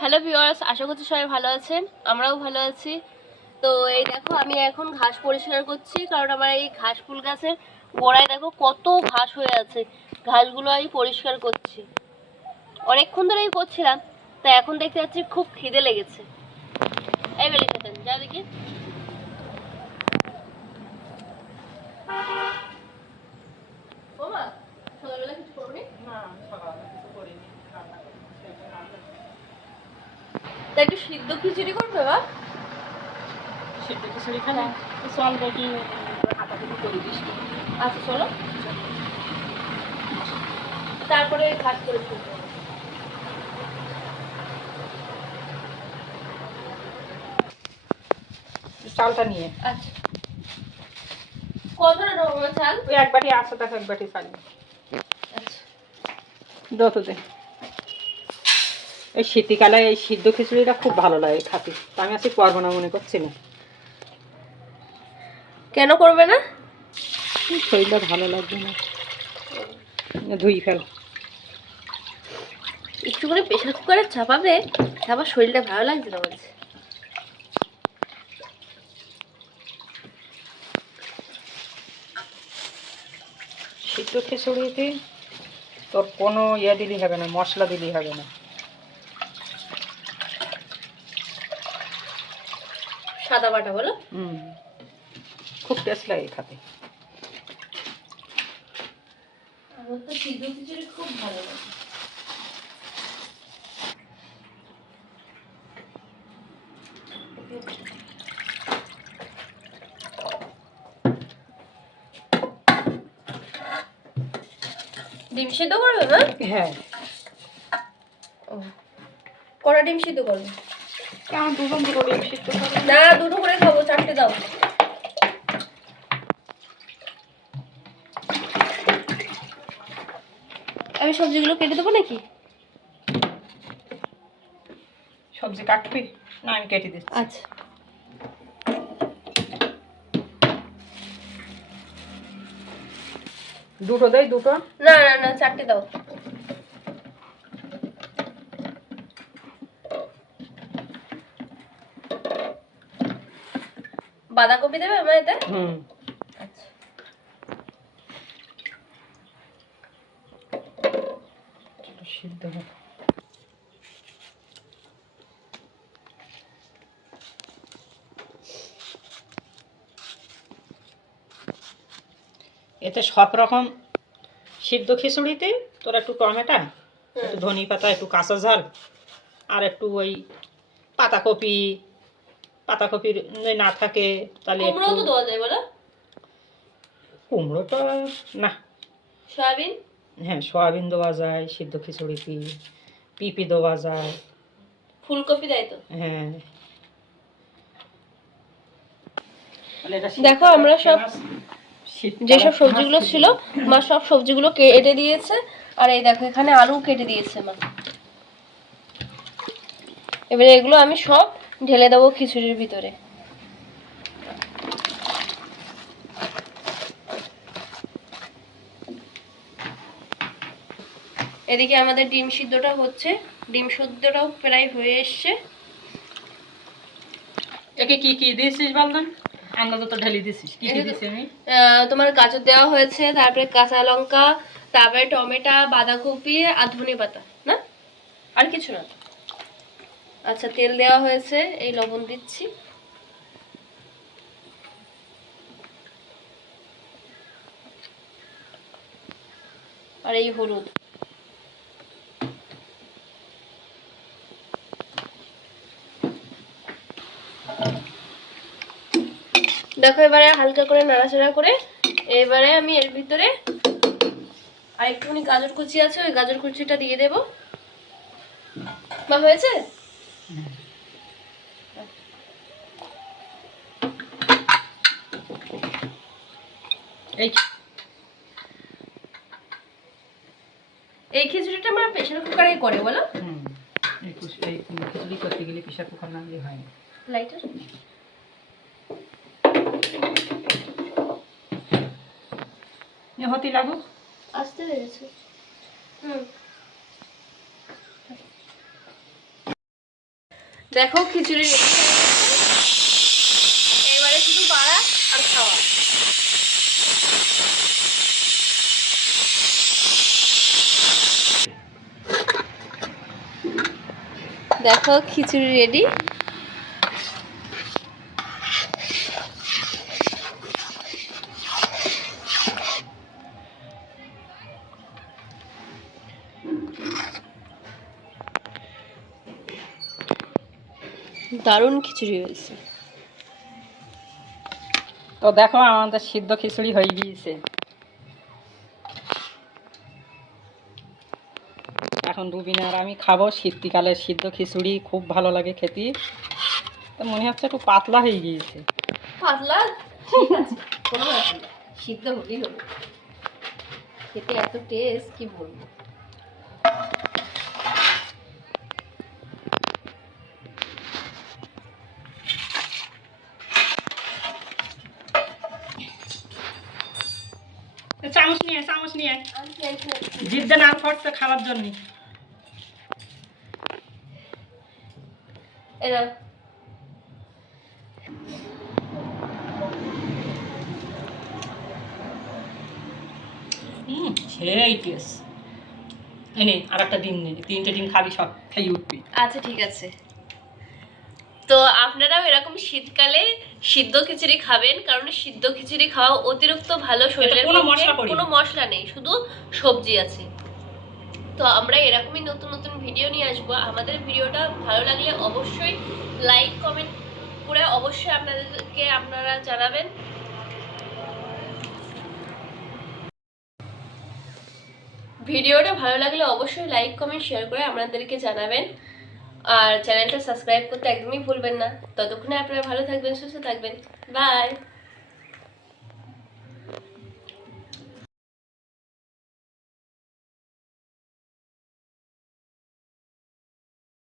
Hello viewers, আশা করছি সবাই ভালো আছেন, আমরাও ভালো আছি। তো এই দেখো আমি এখন ঘাস পরিষ্কার করছি, কারণ আমার এই ঘাস ফুল গাছের গোড়ায় দেখো কত ঘাস হয়ে আছে। ঘাসগুলো আমি পরিষ্কার করছি, অনেকক্ষণ ধরেই করছিলাম। তা এখন দেখতে পাচ্ছি খুব খিদে লেগেছে। এই বেলে খেতেন যা দেখি। সকালবেলা কিছু করবি না? সকালবেলা কিছু করিনি, রান্না করবো। তা একটু সিদ্ধ খিচুড়ি করবে বা? সিদ্ধ খিচুড়ি খাবে? চল দেখি হাতাহাতি করে দিস। আচ্ছা চলো, তারপরে ঘাস করে ফেলবো। চালটা নিয়ে। আচ্ছা, কতটা নেবো চাল? ওই এক বাটি আছে, দেখো এক বাটি চাল। আচ্ছা যত দে। এই শীতকালে এই সিদ্ধ খিচুড়িটা খুব ভালো লাগে খাতে। আমি আজকে করবো না মনে করছি না। কেন করবে না? শরীরটা ভালো লাগবে না, ধুই ফেল। একটু করে প্রেশার কুকারে চাপাবে, আবার শরীরটা ভালো লাগছে না বলছে। সিদ্ধ খিচুড়িতে তোর কোনো দিলেই হবে না, মশলা দিলেই হবে না। সাদা বাটা বলো? খুব টেস্ট লাগে খাতে। আমার তো সিদ্ধ খিচুড়ি খুব ভালো লাগে। ডিম সিদ্ধ করবে না? হ্যাঁ। কড়া ডিম সিদ্ধ করবে? কেমন দুজন দুটো ডিম সিদ্ধ করবে? না, দুটো করে খাবো, চারটে দাও। আমি সবজিগুলো কেটে দেবো নাকি? সবজি কাটবি? না আমি কেটে দিচ্ছি। আচ্ছা দুটো দেই? দুটো না না না, চারটে দাও। বাঁধাকপি দেবে আমার এতে? আচ্ছা সিদ্ধ হবে। এতে সব রকম সিদ্ধ খিচুড়িতে তোর একটু টমেটো, একটু ধনে পাতা, একটু কাঁচা ঝাল, আর একটু ওই পাতাকপির যদি না থাকে তাহলে কুমড়ো তো দেওয়া যায় বলো? কুমড়োটা না। সয়াবিন? হ্যাঁ, সয়াবিন দেওয়া যায় সিদ্ধ খিচুড়িতে, পিপি দেওয়া যায়। ফুলকপি দেয় তো? হ্যাঁ। দেখো আমরা সব যেসব সবজিগুলো ছিল মা সব সবজিগুলো কেটে দিয়েছে, আর এই দেখো এখানে আলু কেটে দিয়েছে মা। এবারে এগুলো আমি সব ঢেলে দেবো খিচুড়ির ভিতরে। এদিকে আমাদের ডিম সিদ্ধটা হচ্ছে, ডিম সিদ্ধটাও প্রায় হয়ে এসছে। একে কি কি দিয়েছিস বললাম? আন্দাজ তো ঢেলে দিয়েছিস। কি কি দিয়েছি আমি? তোমার গাজর দেওয়া হয়েছে, তারপরে কাঁচা লঙ্কা, তারপরে টমেটো, বাঁধাকপি আর ধনে পাতা, না আর কিছু না। আচ্ছা তেল দেওয়া হয়েছে, এই লবণ দিচ্ছি। আর এই হলুদ। দেখো এবারে হালকা করে নাড়াচাড়া করে এবারে আমি এর ভিতরে আর একটুখানি গাজর কুচি আছে, ওই গাজর কুচিটা দিয়ে দেব। বা হয়েছে? এই খিচুড়িটা আমরা প্রেসার কুকারে করে বলো? এই খিচুড়ি করতে গেলে প্রেসার কুকার না দিয়ে হয় না। লাইটার হতে লাগুক, আসতে হয়েছে। দেখো খিচুড়ি ready হয়ে গেছে। এবারে শুধু বাড়া আর খাওয়া। দেখো খিচুড়ি রেডি। দারুণ খিচুড়ি হয়েছে। তো দেখো আমাদের সিদ্ধ খিচুড়ি হয়ে গিয়েছে। এখন রুবিনা আর আমি খাবো। শীতকালের সিদ্ধ খিচুড়ি খুব ভালো লাগে খেতে। তো মনে হচ্ছে একটু পাতলা হয়ে গিয়েছে। পাতলা ঠিক আছে, কোনো ব্যাপার না, সিদ্ধ হলেই হলো। খেতে এত টেস্ট কি বলবো। চামচ নিয়ে জিদ্দে নাল ফটছে খাওয়ার জন্য। এরা সেই টেস্ট। এনে আর একটা ডিম নে, 3টে ডিম খাবি, সব খেয়ে উঠবি। আচ্ছা ঠিক আছে। তো আপনারাও এরকম শীতকালে সিদ্ধ খিচুড়ি খাবেন, কারণ সিদ্ধ খিচুড়ি খাওয়া অতিরিক্ত ভালো শরীরের কোনো পক্ষে। মশলা পড়েনি। কোনো মশলা নেই, শুধু সবজি আছে। তো আমরা এরকমই নতুন নতুন ভিডিও নিয়ে আসবো। আমাদের ভিডিওটা ভালো লাগলে অবশ্যই লাইক কমেন্ট করে অবশ্যই আপনারা জানাবেন। ভিডিওটা ভালো লাগলে অবশ্যই লাইক কমেন্ট শেয়ার করে আপনাদেরকে জানাবেন। আর চ্যানেলটা সাবস্ক্রাইব করতে একদমই ভুলবেন না। ততক্ষণে আপনারা ভালো থাকবেন, সুস্থ থাকবেন। বাই।